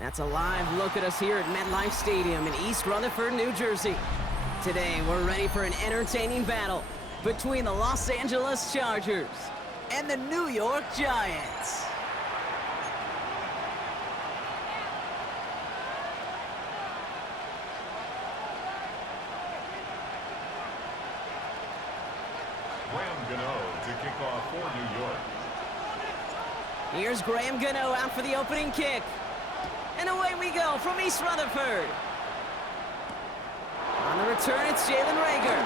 That's a live look at us here at MetLife Stadium in East Rutherford, New Jersey. Today, we're ready for an entertaining battle between the Los Angeles Chargers and the New York Giants. To kick off for New York. Here's Graham Gano out for the opening kick. And away we go from East Rutherford. On the return, it's Jalen Reagor.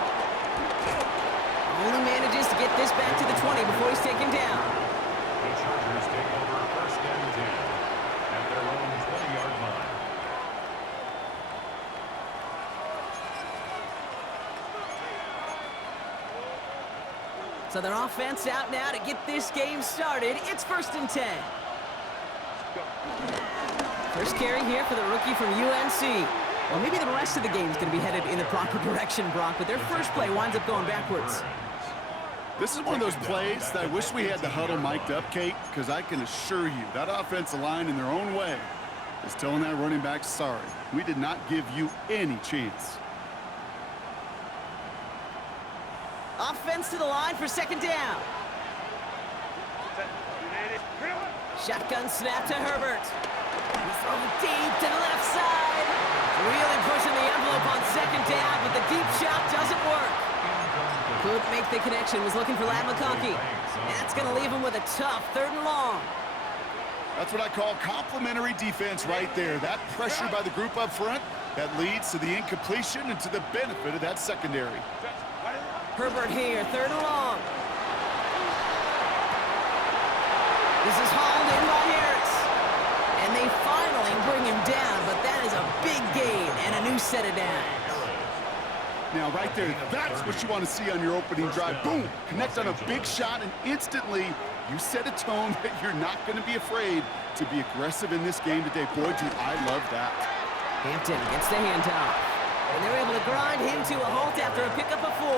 Only manages to get this back to the 20 before he's taken down. The Chargers take over first and 10 at their own 20-yard line. So their offense out now to get this game started. It's first and 10. First carry here for the rookie from UNC. Well, maybe the rest of the game is going to be headed in the proper direction, Brock, but their first play winds up going backwards. This is one of those plays that I wish we had the huddle mic'd up, Kate, because I can assure you that offensive line in their own way is telling that running back, sorry, we did not give you any chance. Offense to the line for second down. Shotgun snap to Herbert. He's throwing deep to the left side. Really pushing the envelope on second down, but the deep shot doesn't work. Couldn't make the connection, was looking for Ladd McConkey. That's going to leave him with a tough third and long. That's what I call complimentary defense right there. That pressure by the group up front, that leads to the incompletion and to the benefit of that secondary. Herbert here, third and long. This is hauled in by Harris. And they finally bring him down, but that is a big gain and a new set of downs. Now right there, that's what you want to see on your opening drive. Boom, connect on a big shot, and instantly you set a tone that you're not going to be afraid to be aggressive in this game today. Boy, do I love that. Hampton gets the handoff. And they're able to grind him to a halt after a pickup of 4.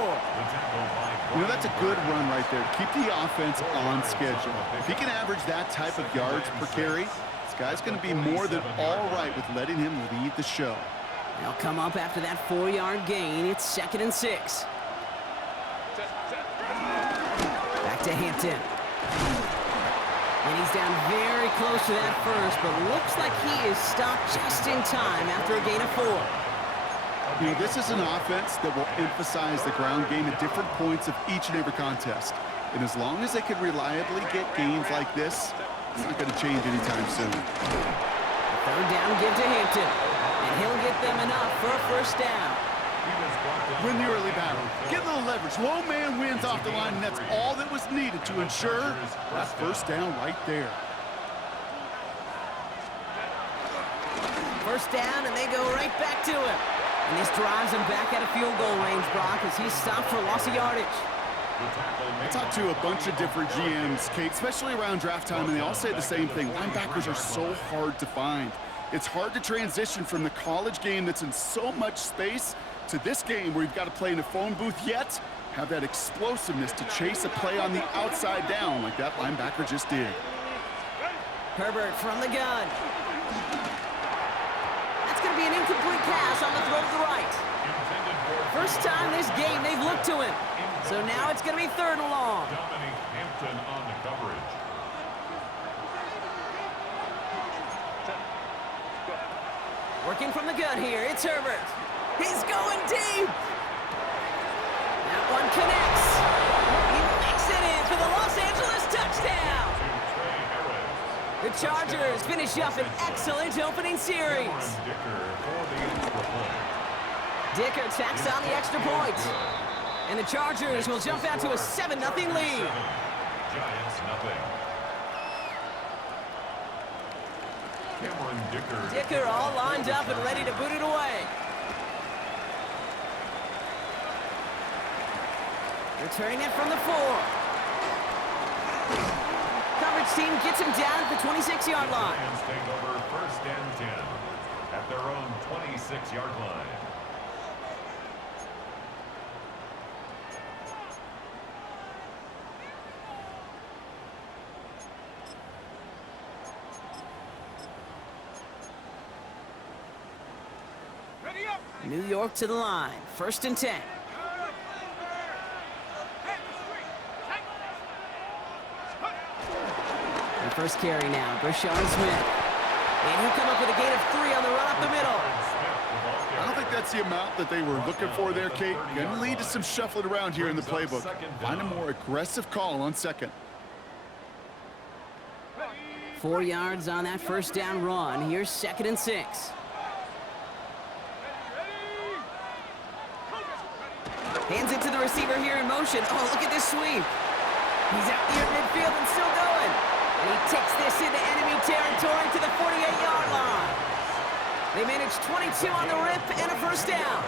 You know, that's a good run right there. Keep the offense on schedule. If he can average that type of yards per carry, this guy's going to be more than all right with letting him lead the show. They'll come up after that 4-yard gain. It's second and 6. Back to Hampton. And he's down very close to that first, but looks like he is stopped just in time after a gain of 4. You know, this is an offense that will emphasize the ground game at different points of each and every contest. And as long as they can reliably get gains like this, it's not going to change anytime soon. Third down give to Hampton. And he'll get them enough for a first down. Win the early battle. Get a little leverage. Low man wins off the line, and that's all that was needed to ensure that first down right there. First down, and they go right back to him. And this drives him back at a field goal range, Brock, as he's stopped for loss of yardage. I talked to a bunch of different GMs, Kate, especially around draft time, and they all say the same thing. Linebackers are so hard to find. It's hard to transition from the college game that's in so much space to this game where you've got to play in a phone booth, yet have that explosiveness to chase a play on the outside down like that linebacker just did. Herbert from the gun. That's going to be an incomplete pass on the throw to the right. First time this game they've looked to him. So now it's going to be third and long. Hampton on the coverage. Working from the gun here, it's Herbert. He's going deep. That one connects. He makes it in for the Los Angeles touchdown. The Chargers finish up an excellent opening series. Dicker tacks on the extra point. And the Chargers will jump out to a 7-0 lead. Giants nothing. Dicker all lined up and ready to boot it away. Returning it from the 4. Coverage team gets him down at the 26-yard line. Lions take over first and 10 at their own 26-yard line. New York to the line. 1st and 10. The first carry now. Brashawn Smith. And he'll come up with a gain of 3 on the run up the middle. I don't think that's the amount that they were looking for there, Kate. Going to lead to some shuffling around here in the playbook. Find a more aggressive call on 2nd. 4 yards on that first down run. Here's 2nd and 6. Hands it to the receiver here in motion. Oh, look at this sweep. He's out near midfield and still going. And he takes this into enemy territory to the 48-yard line. They managed 22 on the rip and a first down.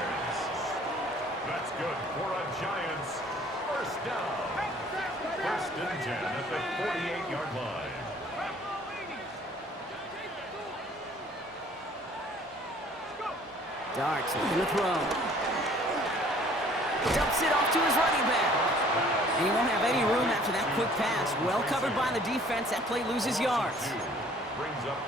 That's good for a Giants first down. 1st and 10 at the 48-yard line. Darts looking to throw. Dumps it off to his running back. And he won't have any room after that quick pass. Well covered by the defense. That play loses yards.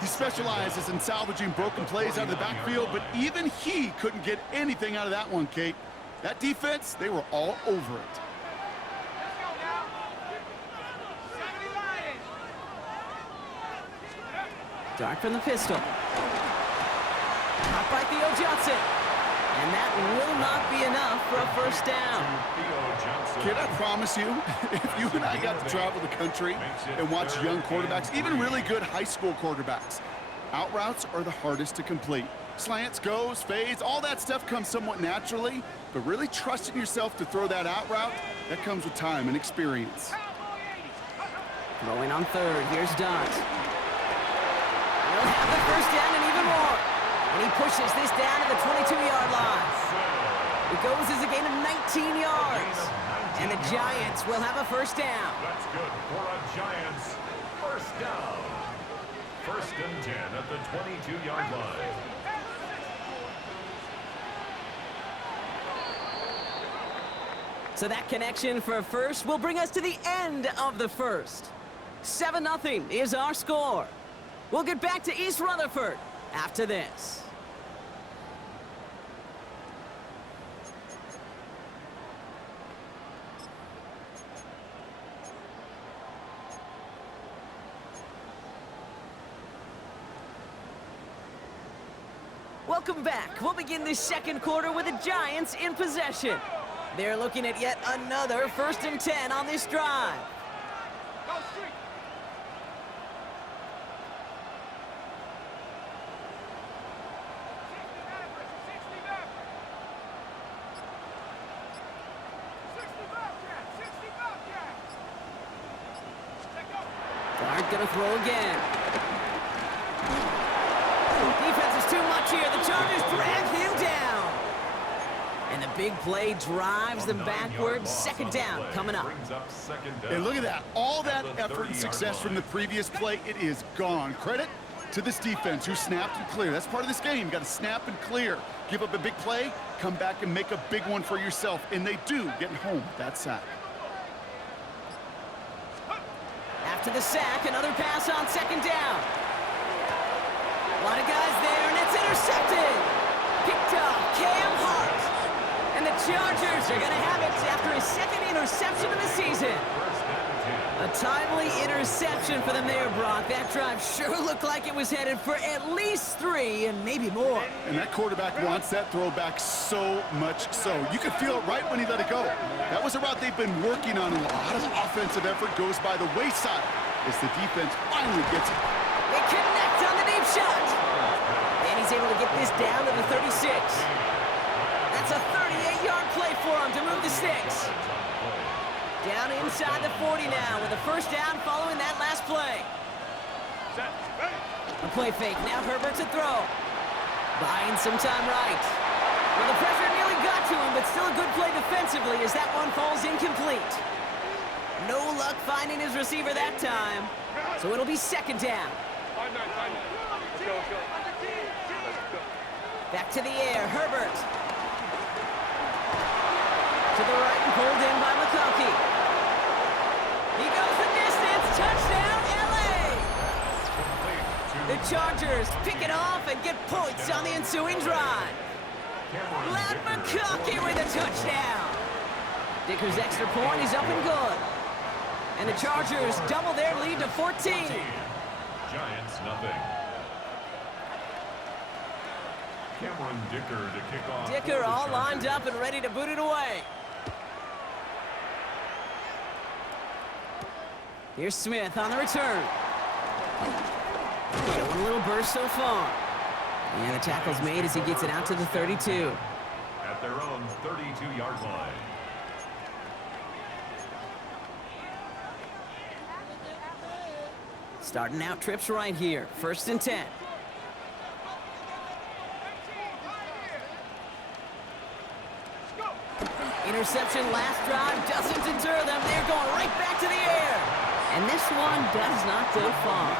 He specializes in salvaging broken plays out of the backfield, but even he couldn't get anything out of that one, Kate. That defense, they were all over it. Dart from the pistol. Caught by Theo Johnson. And that will not be enough for a first down. Kid, I promise you, if you and I got to travel the country and watch young quarterbacks, even really good high school quarterbacks, out routes are the hardest to complete. Slants, goes, fades, all that stuff comes somewhat naturally, but really trusting yourself to throw that out route, that comes with time and experience. Throwing on 3rd, here's Dart. He'll have the first down and even more. And he pushes this down to the 22-yard line. It goes as a gain of 19 yards. And the Giants will have a first down. That's good for a Giants first down. 1st and 10 at the 22-yard line. So that connection for a first will bring us to the end of the first. 7-0 is our score. We'll get back to East Rutherford after this. Welcome back. We'll begin this second quarter with the Giants in possession. They're looking at yet another 1st and 10 on this drive. Dart gonna throw again. Defense is too much here. The Chargers drag him down. And the big play drives them backwards. 2nd down coming up. And look at that. All that effort and success from the previous play, it is gone. Credit to this defense who snapped and cleared. That's part of this game. You got to snap and clear. Give up a big play, come back and make a big one for yourself. And they do, getting home with that sack. After the sack, another pass on 2nd down. A lot of guys there, and it's intercepted. Picked up Cam Hart. And the Chargers are going to have it after his 2nd interception of the season. A timely interception for them there, Brock. That drive sure looked like it was headed for at least 3 and maybe more. And that quarterback wants that throwback so much so. You could feel it right when he let it go. That was a route they've been working on, and a lot of offensive effort goes by the wayside as the defense finally gets it. They connect on the deep shot. And he's able to get this down to the 36. That's a 38-yard play for him to move the sticks. Down inside the 40 now with a first down following that last play. A play fake. Now Herbert to throw. Buying some time right. Well, the pressure nearly got to him, but still a good play defensively as that one falls incomplete. No luck finding his receiver that time. So it'll be 2nd down. Back to the air. Herbert. To the right and pulled in by McConkey. He goes the distance. Touchdown, LA! The Chargers pick it off and get points on the ensuing drive. Lad McConkey with a touchdown. Dicker's extra point is up and good. And the Chargers double their lead to 14. Giants nothing. Cameron Dicker to kick off. Dicker all lined up and ready to boot it away. Here's Smith on the return. Showing a little burst so far. And the tackle's made as he gets it out to the 32. At their own 32-yard line. Starting out trips right here. 1st and 10. Interception last drive doesn't deter them. They're going right back to the air. And this one does not go far.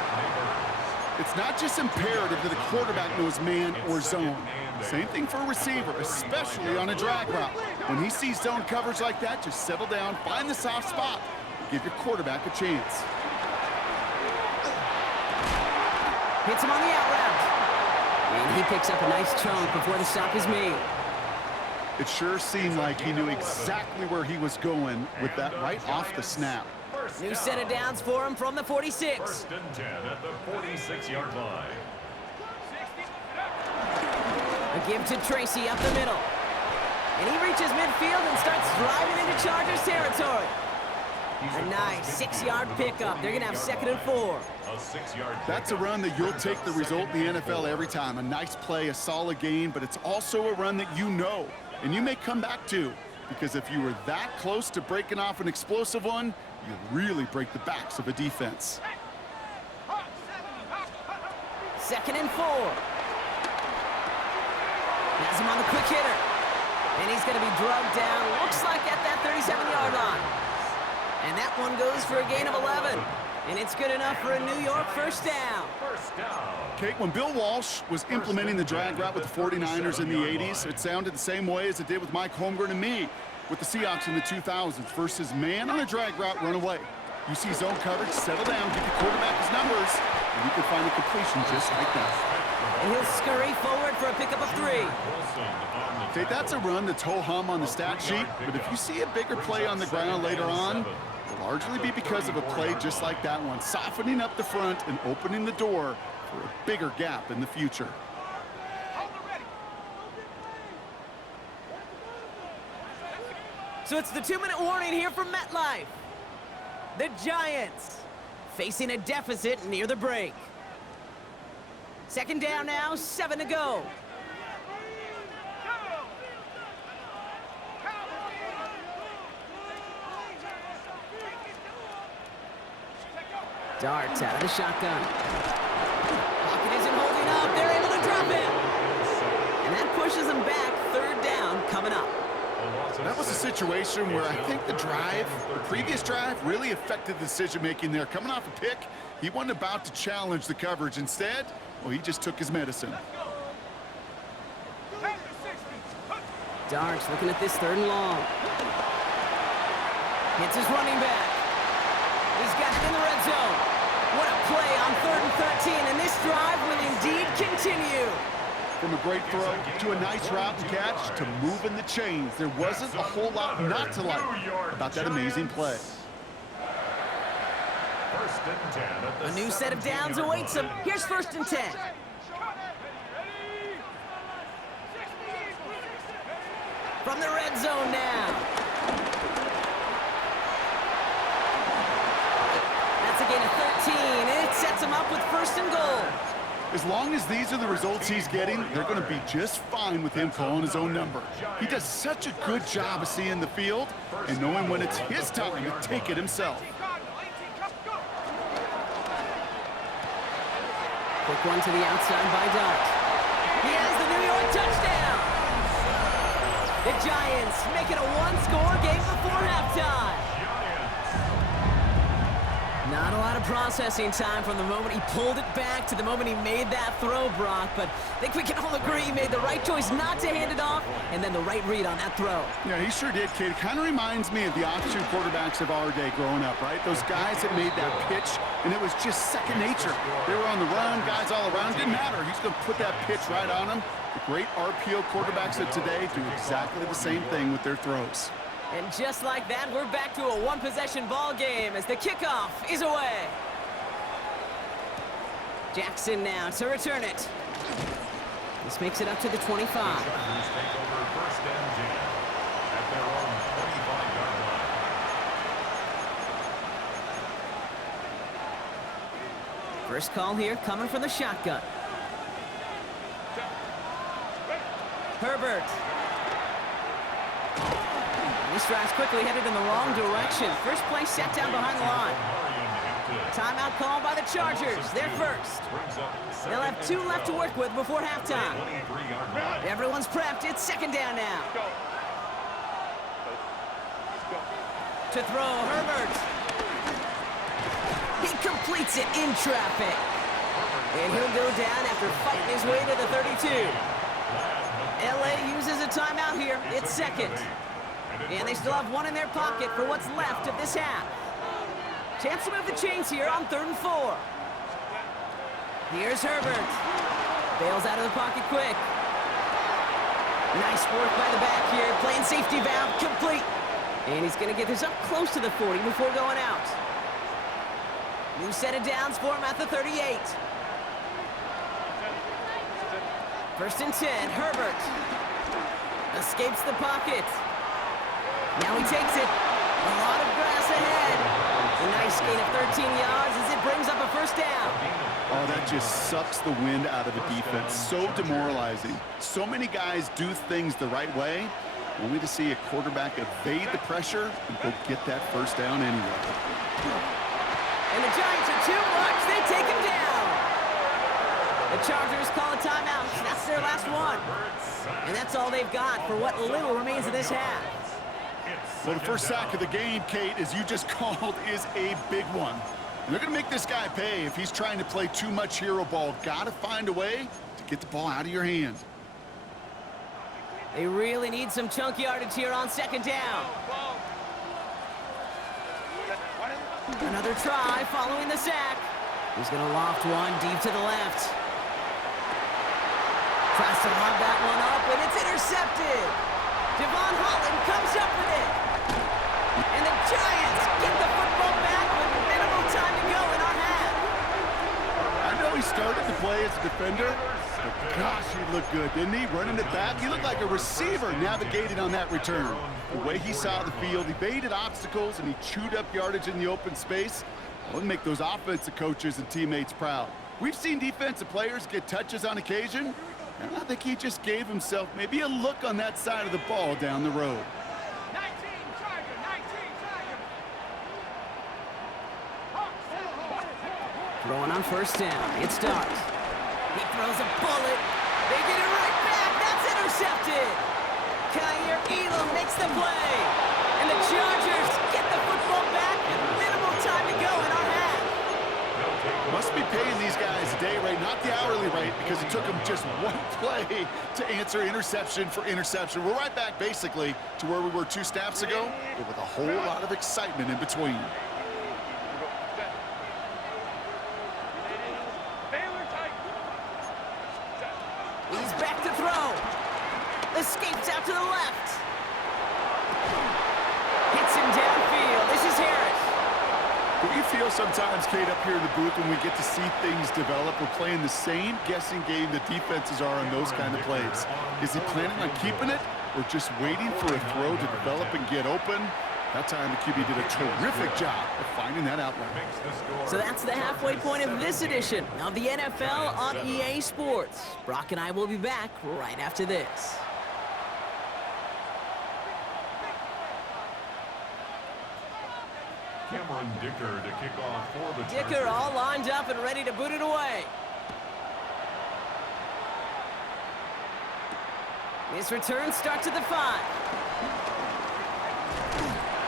It's not just imperative that a quarterback knows man or zone. Same thing for a receiver, especially on a drag route. When he sees zone coverage like that, just settle down, find the soft spot, and give your quarterback a chance. Hits him on the out route. And he picks up a nice chunk before the stop is made. It sure seemed like he knew exactly where he was going with that right off the snap. New set of downs for him from the 46. 1st and 10 at the 46-yard line. A give to Tracy up the middle. And he reaches midfield and starts driving into Chargers territory. A nice 6-yard pickup. They're going to have 2nd and 4. A 6-yard. That's a run that you'll take the result in the NFL every time. A nice play, a solid gain, but it's also a run that you know, and you may come back to, because if you were that close to breaking off an explosive one, you really break the backs of a defense. 2nd and 4. Has him on the quick hitter. And he's going to be drugged down, looks like at that 37-yard line. And that one goes for a gain of 11. And it's good enough for a New York 1st down. Kate, when Bill Walsh was implementing the drag route with the 49ers in the 80s, it sounded the same way as it did with Mike Holmgren and me with the Seahawks in the 2000s versus man on a drag route, run away. You see zone coverage, settle down, get the quarterback his numbers, and you can find a completion just like that. And he'll scurry forward for a pickup of 3. Kate, that's a run that's ho-hum on the stat sheet, but if you see a bigger play on the ground later on, it'll largely be because of a play just like that one, softening up the front and opening the door for a bigger gap in the future. So it's the 2-minute warning here from MetLife. The Giants facing a deficit near the break. 2nd down now, 7 to go. Darts out of the shotgun. Pocket isn't holding up. They're able to drop it. And that pushes them back. 3rd down coming up. That was a situation where I think the previous drive, really affected the decision-making there. Coming off a pick, he wasn't about to challenge the coverage. Instead, well, he just took his medicine. Darts looking at this 3rd and long. Hits his running back. He's got it in the red zone. What a play on 3rd and 13, and this drive will indeed continue. From a great throw to a nice route and catch to moving the chains. There wasn't a whole lot not to like about that amazing play. 1st and 10 at the A new set of downs awaits him. Here's 1st and 10. From the red zone now. That's a gain of 13, and it sets him up with 1st and goal. As long as these are the results he's getting, they're going to be just fine with him calling his own number. He does such a good job of seeing the field and knowing when it's his time to take it himself. Quick one to the outside by Dart. He has the New York touchdown. The Giants make it a 1-score game before halftime. Not a lot of processing time from the moment he pulled it back to the moment he made that throw, Brock. But I think we can all agree he made the right choice not to hand it off, and then the right read on that throw. Yeah, he sure did, kid. It kind of reminds me of the option quarterbacks of our day growing up, right? Those guys that made that pitch, and it was just second nature. They were on the run, guys all around. Didn't matter. He's going to put that pitch right on him. The great RPO quarterbacks of today do exactly the same thing with their throws. And just like that, we're back to a one-possession ball game as the kickoff is away. Jackson now to return it. This makes it up to the 25. Take over first and 10 at their own 25-yard line. First call here coming from the shotgun. Herbert. This drive's quickly headed in the wrong direction. First play set down behind the line. Timeout called by the Chargers. They're first. They'll have 2 left to work with before halftime. Everyone's prepped. It's second down now. To throw, Herbert. He completes it in traffic. And he'll go down after fighting his way to the 32. LA uses a timeout here. It's second. And they still have 1 in their pocket for what's left of this half. Chance to move the chains here on 3rd and 4. Here's Herbert. Bails out of the pocket quick. Nice work by the back here. Playing safety valve complete. And he's going to get this up close to the 40 before going out. New set of downs for him at the 38. First and 10, Herbert. Escapes the pocket. Now he takes it. A lot of grass ahead. A nice gain of 13 yards as it brings up a first down. Oh, that just sucks the wind out of a defense. So demoralizing. So many guys do things the right way, only to see a quarterback evade the pressure and go get that first down anyway. And the Giants are too much. They take him down. The Chargers call a timeout. That's their last one. And that's all they've got for what little remains of this half. Well, the first sack of the game, Kate, as you just called, is a big one. And they're going to make this guy pay if he's trying to play too much hero ball. Got to find a way to get the ball out of your hand. They really need some chunk yardage here on second down. Another try following the sack. He's going to loft one deep to the left. Tries to lob that one up, and it's intercepted. Devon Holland comes up with it. And the Giants get the football back with minimal time to go in our half. I know he started to play as a defender, but gosh, he looked good, didn't he? Running it back, he looked like a receiver navigating on that return. The way he saw the field, he evaded obstacles, and he chewed up yardage in the open space. That would make those offensive coaches and teammates proud. We've seen defensive players get touches on occasion, and I think he just gave himself maybe a look on that side of the ball down the road. 19 Tiger. Throwing on first down. It starts. He throws a bullet. They get it right back. That's intercepted. Kyer Elam makes the play. And the Chargers get the football back with minimal time to go in our half. Must be paying these guys a day rate, not the hourly rate, because it took them just one play to answer interception for interception. We're right back, basically, to where we were 2 snaps ago, but with a whole lot of excitement in between. He's back to throw. Escapes out to the left. Hits him downfield. This is Harris. Do you feel sometimes, Kate, up here in the booth when we get to see things develop, we're playing the same guessing game the defenses are on those kind of plays? Is he planning on keeping it or just waiting for a throw to develop and get open? That time the QB did a terrific job of finding that outlet. So that's the halfway point of this edition of the NFL on EA Sports. Brock and I will be back right after this. Cameron Dicker to kick off for the Dicker Chargers. all lined up and ready to boot it away. This return starts at the 5.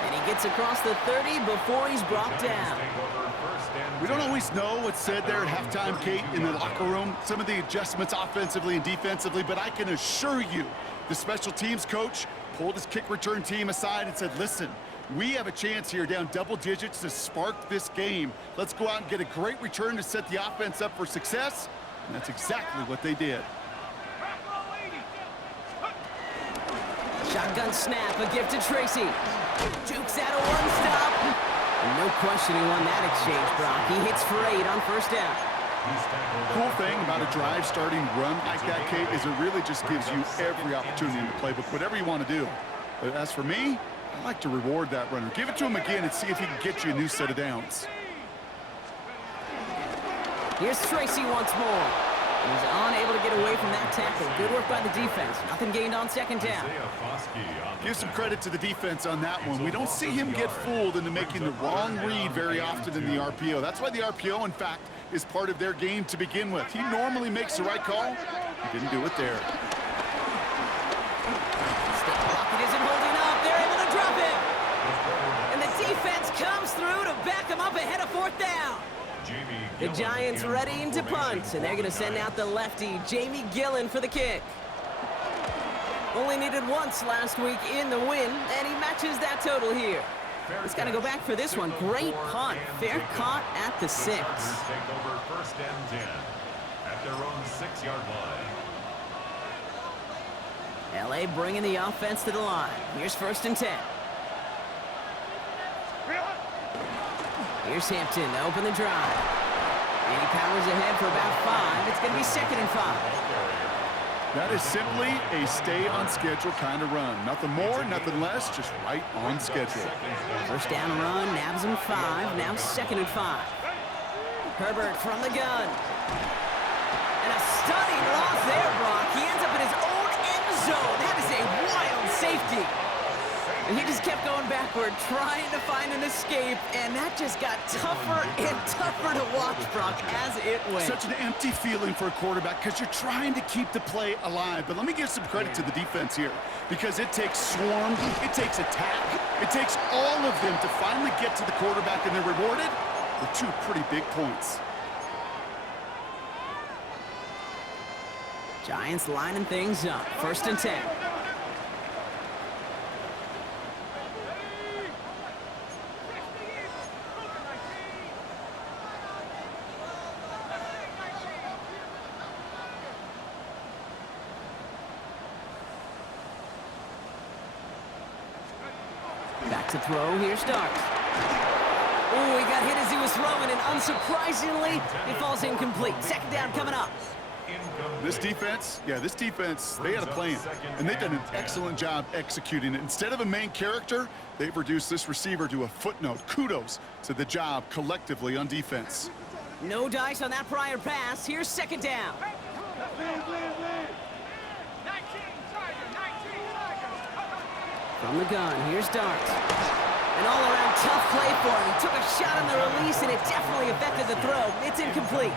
And he gets across the 30 before he's brought down. We don't always know what's said there at halftime, Kate, in the locker room, some of the adjustments offensively and defensively, but I can assure you the special teams coach pulled his kick return team aside and said, listen, we have a chance here down double digits to spark this game. Let's go out and get a great return to set the offense up for success, and that's exactly what they did. Shotgun snap, a gift to Tracy. Jukes out a one-stop. And no question he won that exchange, Brock. He hits for 8 on first down. Cool thing about a drive starting run like that, Kate, is it really just gives you every opportunity in the playbook, whatever you want to do. But as for me, I like to reward that runner. Give it to him again and see if he can get you a new set of downs. Here's Tracy once more. He's unable to get away from that tackle. Good work by the defense. Nothing gained on second down. Give some credit to the defense on that one. We don't see him get fooled into making the wrong read very often in the RPO. That's why the RPO, in fact, is part of their game to begin with. He normally makes the right call. He didn't do it there. Still pocket isn't holding up. They're able to drop it. And the defense comes through to back him up ahead of fourth down. The Giants ready to punt, and they're going to send out the lefty, Jamie Gillen, for the kick. Only needed once last week in the win, and he matches that total here. He's got to go back for this one. Great punt. Fair caught at the 6. Take over first and 10 at their own 6-yard line. LA bringing the offense to the line. Here's first and 10. Here's Hampton to open the drive. And he powers ahead for about 5. It's going to be second and 5. That is simply a stay-on-schedule kind of run. Nothing more, nothing less, just right on schedule. First down run, nabs him 5. Now second and 5. Herbert from the gun. And a stunning loss there, Brock. He ends up in his own end zone. That is a wild safety. And he just kept going backward, trying to find an escape, and that just got tougher and tougher to watch, Brock, as it went. Such an empty feeling for a quarterback because you're trying to keep the play alive. But let me give some credit to the defense here because it takes swarm, it takes attack, it takes all of them to finally get to the quarterback, and they're rewarded with 2 pretty big points. Giants lining things up. First and 10. Back to throw. Here starts. Oh, he got hit as he was throwing, and unsurprisingly, it falls incomplete. Second down coming up. This defense, they had a plan, and they've done an excellent job executing it. Instead of a main character, they've reduced this receiver to a footnote. Kudos to the job collectively on defense. No dice on that prior pass. Here's second down. From the gun, here's Dart. An all-around tough play for him. He took a shot on the release, and it definitely affected the throw. It's incomplete.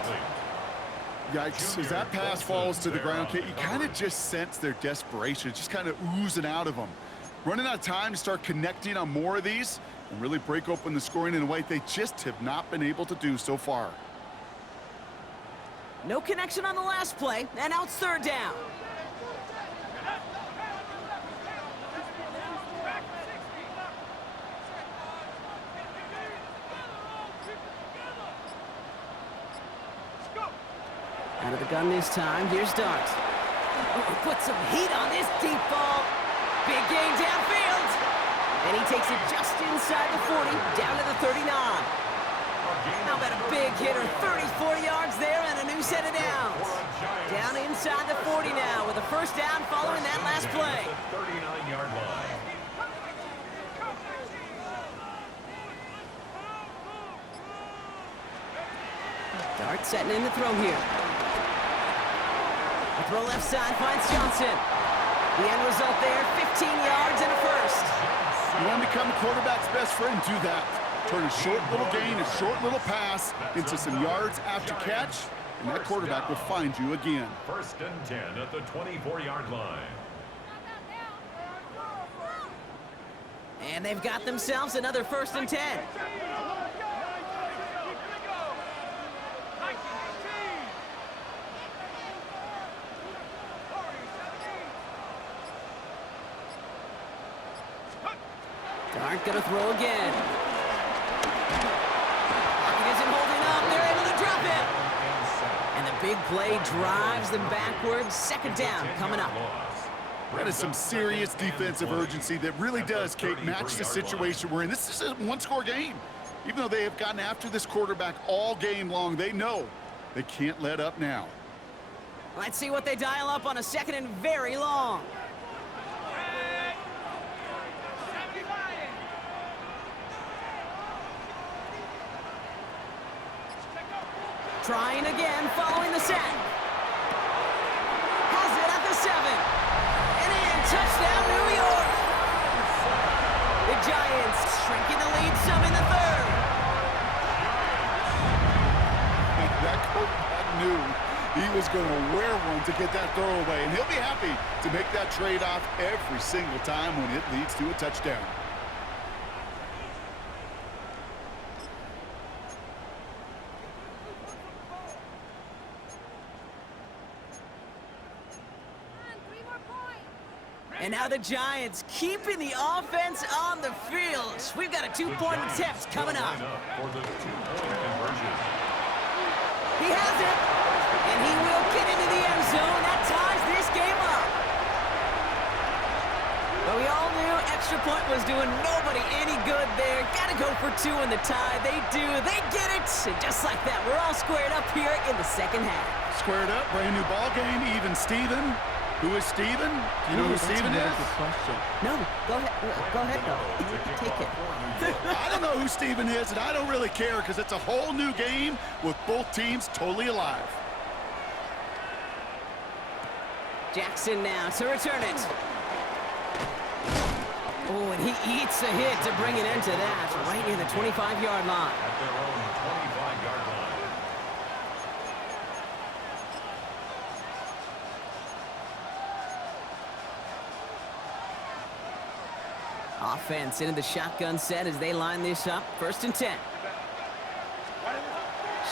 Yikes, as that pass falls to the ground, Kate, you kind of just sense their desperation. It's just kind of oozing out of them. Running out of time to start connecting on more of these and really break open the scoring in a way they just have not been able to do so far. No connection on the last play, and now it's third down. Out of the gun this time. Here's Dart. Oh, put some heat on this deep ball. Big gain downfield. And he takes it just inside the 40, down to the 39. How about a big hitter? 34 yards there and a new set of downs. Down inside the 40 now with a first down following that last play. 39-yard line. Dart setting in the throw here. The throw left side finds Johnson. The end result there, 15 yards and a first. You want to become a quarterback's best friend, do that. Turn a short little gain, a short little pass into some yards after catch, and that quarterback will find you again. First and 10 at the 24-yard line. And they've got themselves another 1st and 10. Dart gonna throw again. Pocket isn't holding up. They're able to drop it. And the big play drives them backwards. 2nd down coming up. That is some serious defensive urgency that really does, Kate, match the situation we're in. This is a one-score game. Even though they have gotten after this quarterback all game long, they know they can't let up now. Let's see what they dial up on a 2nd and very long. Trying again, following the sack. Has it at the 7. And in, touchdown, New York. The Giants shrinking the lead some in the 3rd. That quarterback knew he was going to wear one to get that throwaway, and he'll be happy to make that trade-off every single time when it leads to a touchdown. And now the Giants keeping the offense on the field. We've got a 2-point attempt coming up. For the 2-point conversion. He has it, and he will get into the end zone. That ties this game up. But we all knew extra point was doing nobody any good there. Got to go for 2 in the tie. They do. They get it. And just like that, we're all squared up here in the 2nd half. Squared up, brand new ball game, even Steven. Who is Steven? Do you know who Steven is? No, go ahead. Go ahead, though. Take it. I don't know who Steven is, and I don't really care because it's a whole new game with both teams totally alive. Jackson now to return it. Oh, and he eats a hit to bring it into that, right near the 25-yard line. At their own 25-yard line. Offense into the shotgun set as they line this up. 1st and 10.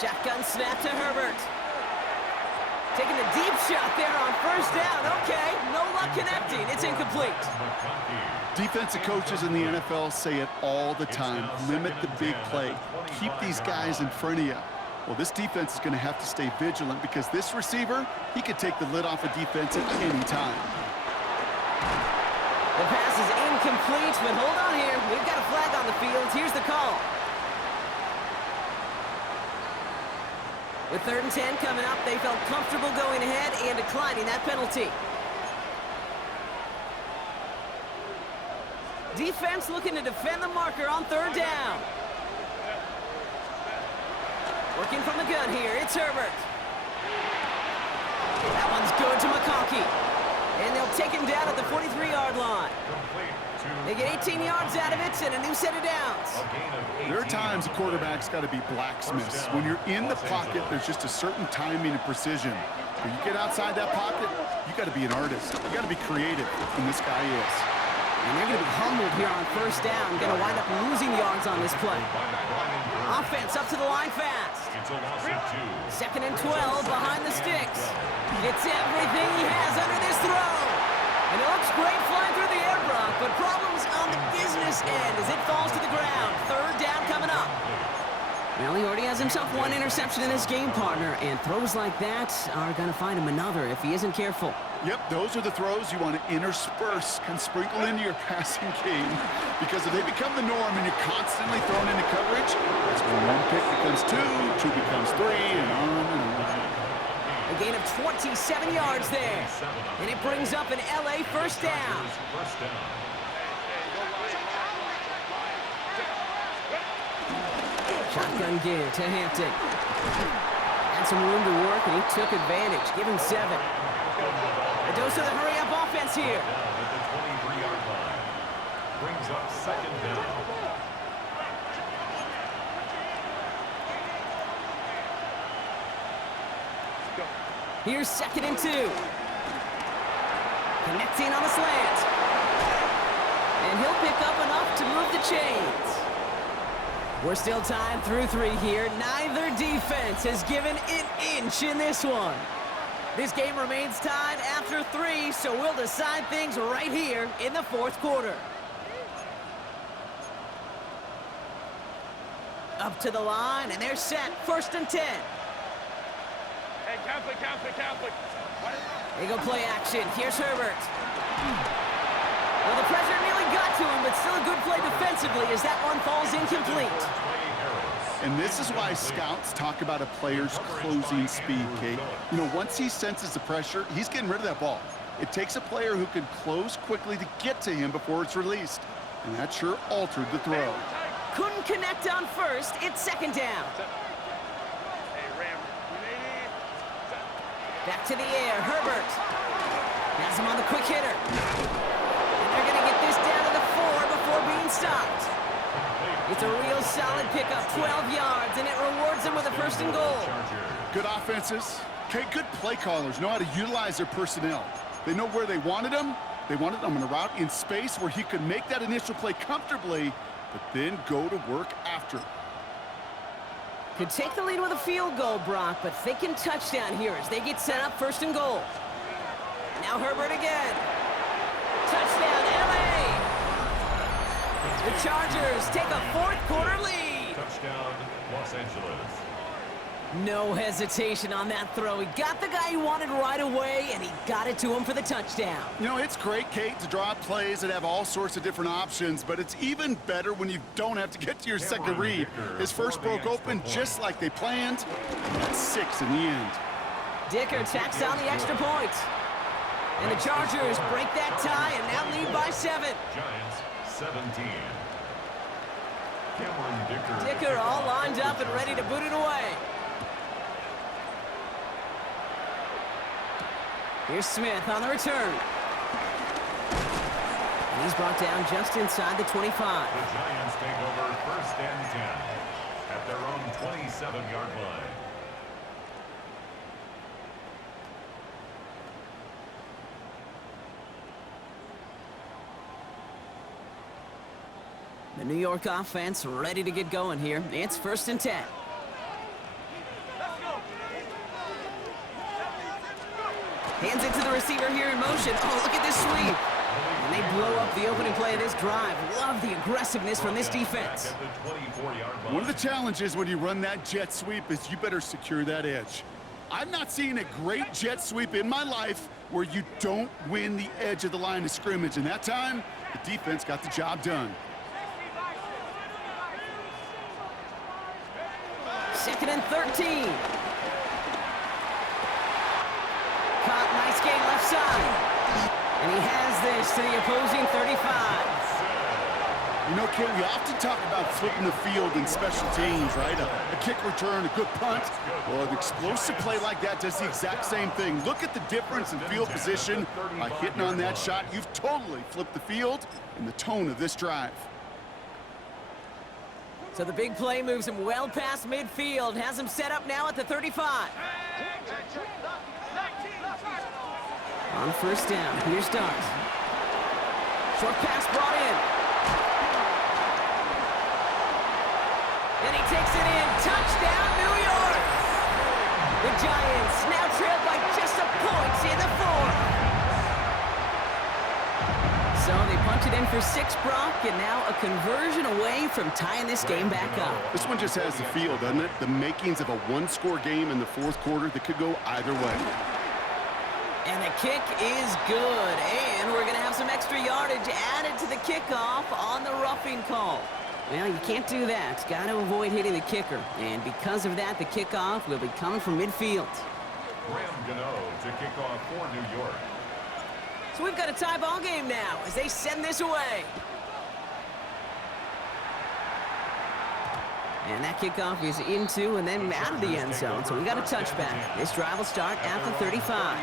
Shotgun snap to Herbert. Taking the deep shot there on 1st down. Okay, no luck connecting. It's incomplete. Defensive coaches in the NFL say it all the time. Limit the big play. Keep these guys in front of you. Well, this defense is going to have to stay vigilant because this receiver, he could take the lid off a defense at any time. The pass is incomplete, but hold on here. We've got a flag on the field. Here's the call. With 3rd and 10 coming up, they felt comfortable going ahead and declining that penalty. Defense looking to defend the marker on 3rd down. Working from the gun here, it's Herbert. That one's good to McConkey. And they'll take him down at the 43-yard line. They get 18 yards out of it and a new set of downs. There are times a quarterback's got to be blacksmiths. When you're in the pocket, there's just a certain timing and precision. When you get outside that pocket, you got to be an artist. You got to be creative, and this guy is. And they're going to be humbled here on 1st down. Going to wind up losing yards on this play. Offense up to the line fast. 2nd and 12 behind the sticks. Gets everything he has under this throw. And it looks great flying through the air, Brock, but problems on the business end as it falls to the ground. 3rd down coming up. Well, he already has himself 1 interception in his game, partner, and throws like that are going to find him another if he isn't careful. Yep, those are the throws you want to intersperse and sprinkle into your passing game. Because if they become the norm and you're constantly thrown into coverage, that's when 1 pick becomes 2, 2 becomes 3, and on and on. A gain of 27 yards there. And it brings up an LA 1st down. Shotgun give to Hampton. Had some room to work, and he took advantage. Give him 7. A dose of the hurry-up offense here. At the 23-yard line. Brings up 2nd down. Here's 2nd and 2. Connecting on a slant. And he'll pick up enough to move the chains. We're still tied through 3 here. Neither defense has given an inch in this one. This game remains tied after 3, so we'll decide things right here in the 4th quarter. Up to the line, and they're set. 1st and 10. Hey, Catholic. They go play action. Here's Herbert. Well, the pressure nearly got to him, but still a good play defensively as that one falls incomplete. And this is why scouts talk about a player's closing speed, Kate. You know, once he senses the pressure, he's getting rid of that ball. It takes a player who can close quickly to get to him before it's released. And that sure altered the throw. Couldn't connect on 1st. It's 2nd down. Hey, Ram. Back to the air. Herbert. Has him on the quick hitter. And they're going to get this down to the 4 before being stopped. It's a real solid pickup, 12 yards, and it rewards them with a 1st and goal. Good offenses. Okay, good play callers know how to utilize their personnel. They know where they wanted them. They wanted them on a route in space where he could make that initial play comfortably, but then go to work after. Could take the lead with a field goal, Brock, but thinking touchdown here as they get set up 1st and goal. Now Herbert again. Touchdown, LA! The Chargers take a 4th quarter lead. Touchdown, Los Angeles. No hesitation on that throw. He got the guy he wanted right away, and he got it to him for the touchdown. You know, it's great, Kate, to draw up plays that have all sorts of different options, but it's even better when you don't have to get to your second read. His first broke open just like they planned, and that's 6 in the end. Dicker tacks on the extra point. And the Chargers break that tie and now lead by 7. Giants, 17. Cameron Dicker all lined up and ready to boot it away. Here's Smith on the return. And he's brought down just inside the 25. The Giants take over 1st and 10 at their own 27-yard line. The New York offense ready to get going here. It's 1st and 10. Hands it to the receiver here in motion. Oh, look at this sweep. And they blow up the opening play of this drive. Love the aggressiveness from this defense. One of the challenges when you run that jet sweep is you better secure that edge. I've not seen a great jet sweep in my life where you don't win the edge of the line of scrimmage. And that time, the defense got the job done. 2nd and 13. Caught, nice gain left side. And he has this to the opposing 35. You know, Kate, we often talk about flipping the field in special teams, right? A kick return, a good punt. Well, an explosive play like that does the exact same thing. Look at the difference in field position. By hitting on that shot, you've totally flipped the field and the tone of this drive. So the big play moves him well past midfield. Has him set up now at the 35. On 1st down, here's Dart. Short pass brought in. And he takes it in. Touchdown, New York! The Giants now trail by just a point in the 4th. So they punch it in for 6, Brock, and now a conversion away from tying this game back up. This one just has the feel, doesn't it? The makings of a one-score game in the 4th quarter that could go either way. And the kick is good, and we're going to have some extra yardage added to the kickoff on the roughing call. Well, you can't do that. Got to avoid hitting the kicker, and because of that, the kickoff will be coming from midfield. Graham Gano to kick off for New York. So we've got a tie ball game now as they send this away. And that kickoff is into and then out of the end zone. So we got a touchback. This drive will start at the 35.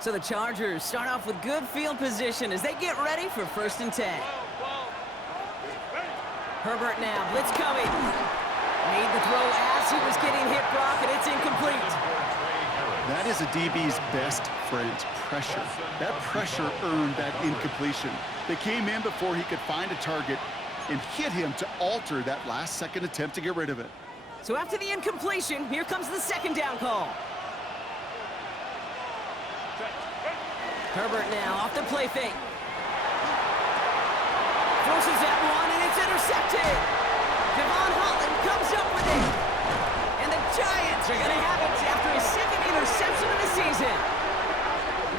So the Chargers start off with good field position as they get ready for 1st and 10. Herbert now, blitz coming. Made the throw as he was getting hit, Brock, and it's incomplete. That is a DB's best friend, pressure. That pressure earned that incompletion. They came in before he could find a target and hit him to alter that last-second attempt to get rid of it. So after the incompletion, here comes the second down call. Herbert now off the play fake. Forces that one, and it's intercepted. Devon Holland comes up with it. And the Giants are going to have it after his second interception of the season.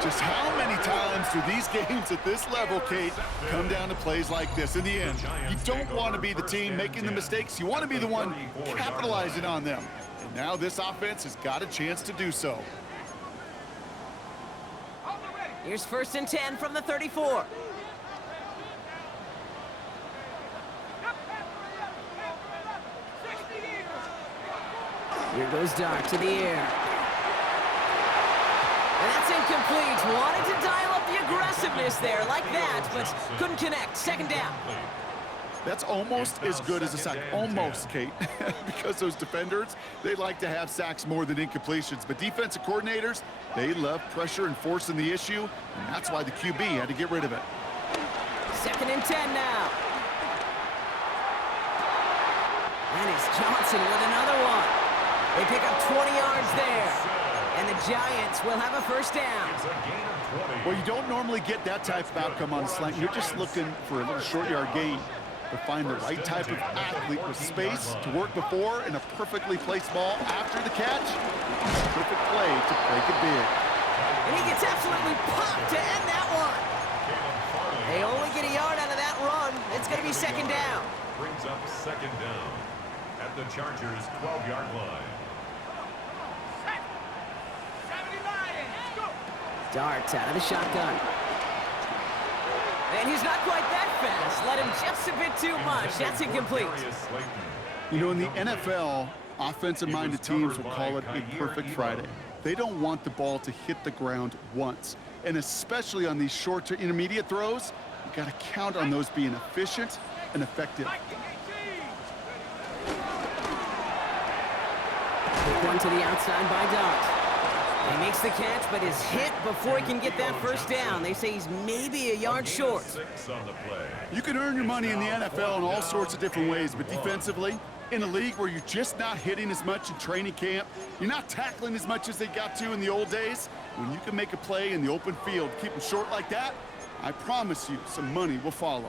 Just how many times do these games at this level, Kate, come down to plays like this? In the end, you don't want to be the team making the mistakes. You want to be the one capitalizing on them. And now this offense has got a chance to do so. Here's 1st and 10 from the 34. Here goes Dart to the air. And that's incomplete. Wanted to dial up the aggressiveness there like that, but couldn't connect. Second down. That's almost as good as a sack. Almost, Kate. Because those defenders, they like to have sacks more than incompletions. But defensive coordinators, they love pressure and forcing the issue, and that's why the QB had to get rid of it. 2nd and 10 now. And it's Johnson with another one. They pick up 20 yards there. And the Giants will have a first down. Well, you don't normally get that type of outcome on a slant. You're just looking for a little short yard gain. To find the right type of athlete with space to work before and a perfectly placed ball after the catch. Perfect play to break it big. And he gets absolutely popped to end that one. They only get a yard out of that run. It's going to be second down. Brings up second down at the Chargers' 12-yard line. Dart out of the shotgun. And he's not quite that fast. Let him just a bit too much. That's incomplete. You know, in the NFL, offensive-minded teams will call it a perfect Friday. They don't want the ball to hit the ground once. And especially on these short to intermediate throws, you've got to count on those being efficient and effective. Quick one to the outside by Dart. He makes the catch, but is hit before he can get that first down. They say he's maybe a yard short. You can earn your money in the NFL in all sorts of different ways, but defensively, in a league where you're just not hitting as much in training camp, you're not tackling as much as they got to in the old days, when you can make a play in the open field, keep them short like that, I promise you some money will follow.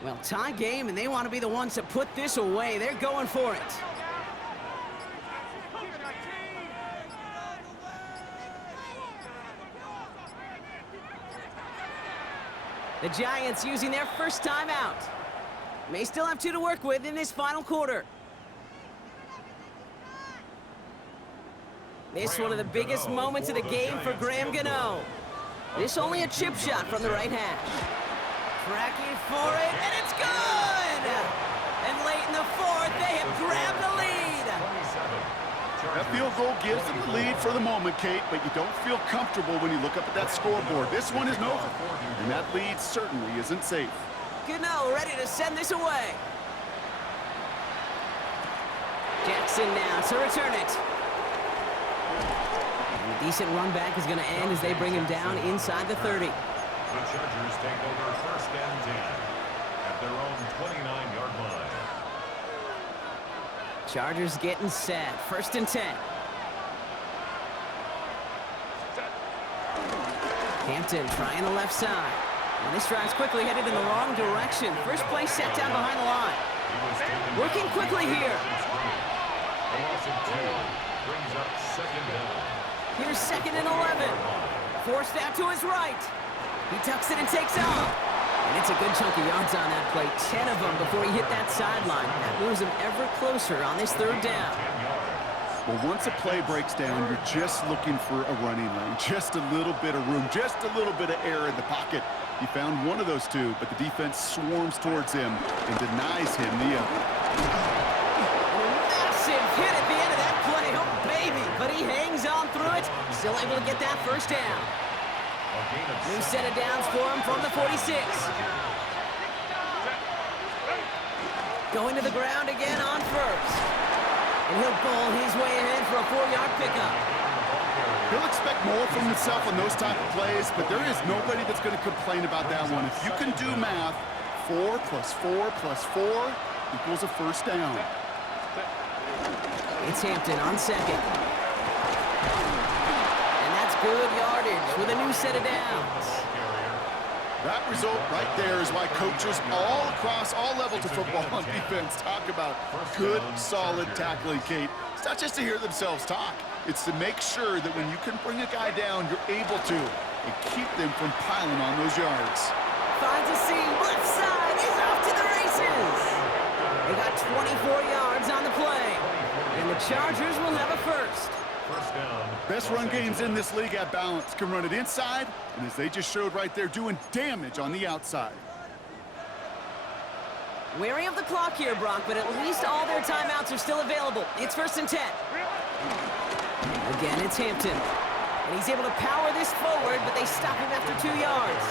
Well, tie game, and they want to be the ones to put this away. They're going for it. The Giants using their first timeout. May still have 2 to work with in this final quarter. This one of the biggest moments of the game for Graham Gano. This only a chip shot from the right hash. Tracking for it, and it's good! And late in the 4th, they have grabbed the lead. That field goal gives them the lead for the moment, Kate, but you don't feel comfortable when you look up at that scoreboard. This one isn't over, and that lead certainly isn't safe. Gano ready to send this away. Jackson now to return it. And a decent run back is going to end as they bring him down inside the 30. The Chargers take over 1st and 10 at their own 29-yard line. Chargers getting set. 1st and 10. Hampton trying the left side. And this drive's quickly headed in the wrong direction. First play set down behind the line. Working quickly here. A loss of 2 brings up second down. Here's 2nd and 11. Forced out to his right. He tucks it and takes off. And it's a good chunk of yards on that play. 10 of them before he hit that sideline. That moves him ever closer on this 3rd down. Well, once a play breaks down, you're just looking for a running lane. Just a little bit of room, just a little bit of air in the pocket. He found one of those 2, but the defense swarms towards him and denies him the other. And a massive hit at the end of that play. Oh, baby. But he hangs on through it. Still able to get that first down. New set of downs for him from the 46. Going to the ground again on first. And he'll bowl his way ahead for a 4-yard pickup. He'll expect more from himself on those type of plays, but there is nobody that's going to complain about that one. If you can do math, 4 plus 4 plus 4 equals a first down. It's Hampton on second. And that's good yardage with a new set of downs. That result right there is why coaches all across all levels of football on defense talk about good, solid tackling, Kate. It's not just to hear themselves talk. It's to make sure that when you can bring a guy down, you're able to, and keep them from piling on those yards. Finds a seam, left side, is off to the races. They got 24 yards on the play, and the Chargers will have a first. First down. Best run games in this league at balance can run it inside, and as they just showed right there, doing damage on the outside. Wary of the clock here, Brock, but at least all their timeouts are still available. It's 1st and 10. Again, it's Hampton. And he's able to power this forward, but they stop him after 2 yards.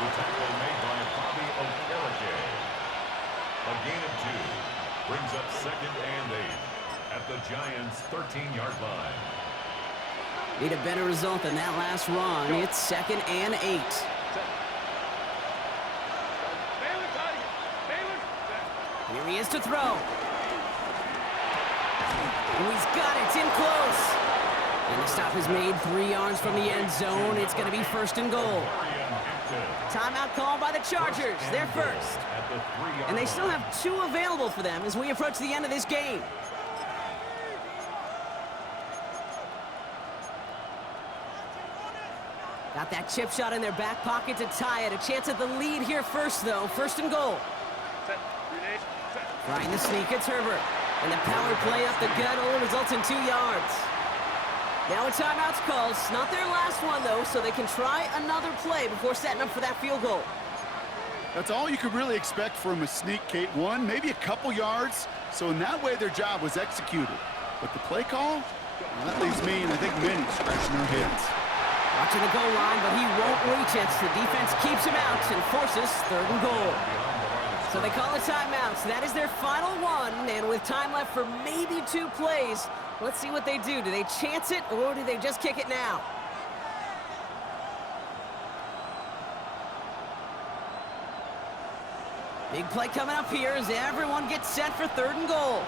The tackle made by Bobby Okereke. A gain of 2 brings up 2nd and 8 at the Giants' 13-yard line. Need a better result than that last run. It's 2nd and 8. Here he is to throw. Oh, he's got it. It's in close. And the stop is made 3 yards from the end zone. It's going to be 1st and goal. Timeout called by the Chargers. They're first. And they still have 2 available for them as we approach the end of this game. Got that chip shot in their back pocket to tie it. A chance at the lead here first, though. 1st and goal. Trying the sneak, it's Herbert. And the power play up the gut only results in 2 yards. Now a timeout's called. It's not their last one, though, so they can try another play before setting up for that field goal. That's all you could really expect from a sneak, Kate. 1, maybe a couple yards. So in that way, their job was executed. But the play call, well, that leaves me, and I think many, scratching their heads. Watching the goal line, but he won't reach it. The defense keeps him out and forces 3rd and goal. So they call a timeout. So that is their final one, and with time left for maybe 2 plays, let's see what they do. Do they chance it, or do they just kick it now? Big play coming up here as everyone gets set for 3rd and goal.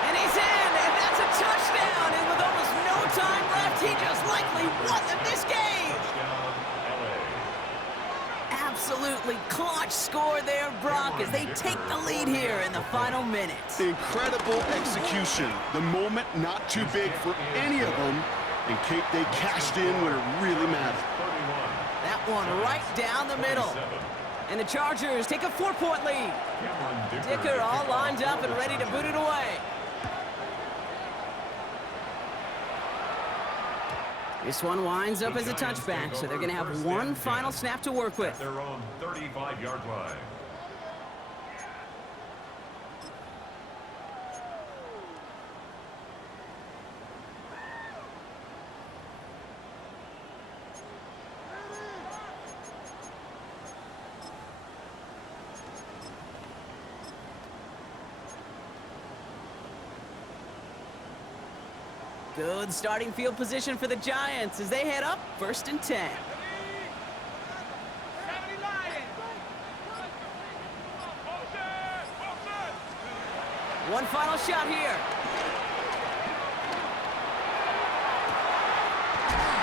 And he's in, and that's a touchdown. And with almost no time left, he just likely won them this game. Absolutely clutch score there, Brock, as they take the lead here in the final minutes. Incredible execution. The moment not too big for any of them. And Kate, they cashed in when it really mattered. That one right down the middle. And the Chargers take a 4-point lead. Dicker all lined up and ready to boot it away. This one winds up as a touchback, so they're going to have 1 final snap to work with. Their own 35-yard line. Good starting field position for the Giants as they head up 1st and 10. One final shot here.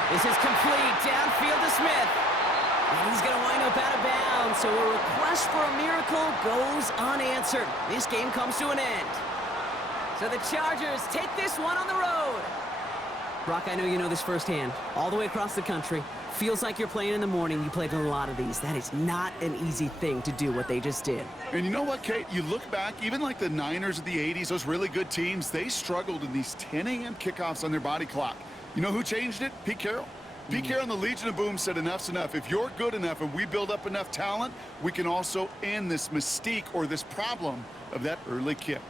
This is complete. Downfield to Smith. And he's going to wind up out of bounds, so a request for a miracle goes unanswered. This game comes to an end. So the Chargers take this one on the road. Brock, I know you know this firsthand. All the way across the country. Feels like you're playing in the morning. You played in a lot of these. That is not an easy thing to do, what they just did. And you know what, Kate? You look back, even like the Niners of the 80s, those really good teams, they struggled in these 10 a.m. kickoffs on their body clock. You know who changed it? Pete Carroll. Pete Carroll and the Legion of Boom said enough's enough. If you're good enough and we build up enough talent, we can also end this mystique or this problem of that early kick.